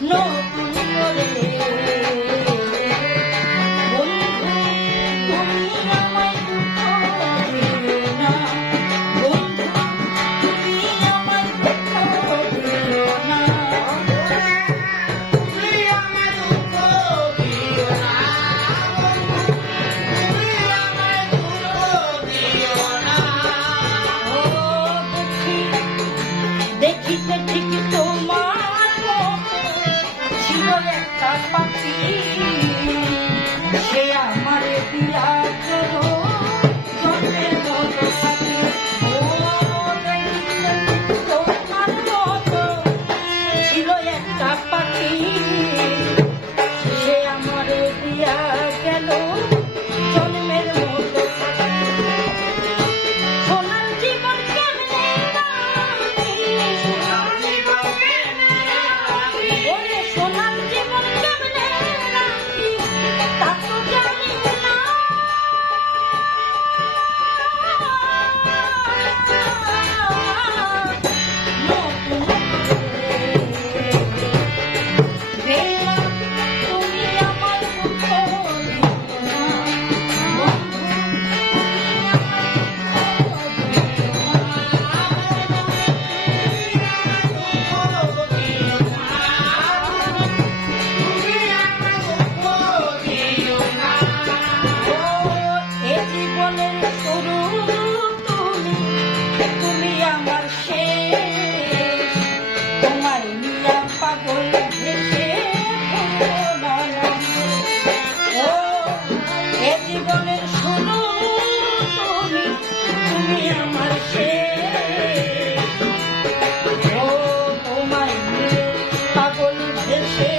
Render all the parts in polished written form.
নতুন করে দেখিতে ঠিক তোমার ছিল একটা পাখি, সে আমারে দিয়া গেল জন্মের মতো পাখি। ও দেখিতে ঠিক তোমার মতো ছিল একটা পাখি, সে আমারে দিয়া গেল জন্মের মতো পাখি। সোনার জীবন কেমনে সোনার জীবন কেমনে রাখি তা তো জানি না। তুমি আমার তুমি আমার শেষ, তোমায় নিয়া পাগল ভেসে ও এ জীবনের শুরু তুমি, তুমি আমার শেষ, ও তোমায় নিয়ে পাগল ভেসে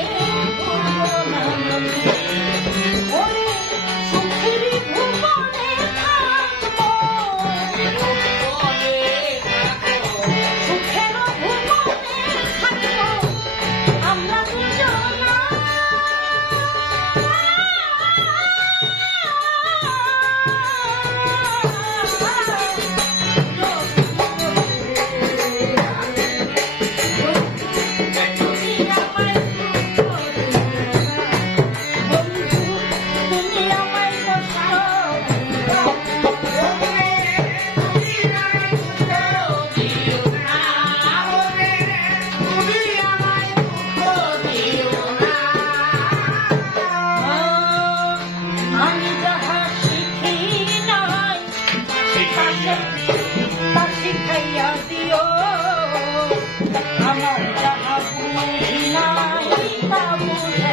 শিখাইয়া দিও আমার যাহা বুঝি নাই তা বুঝা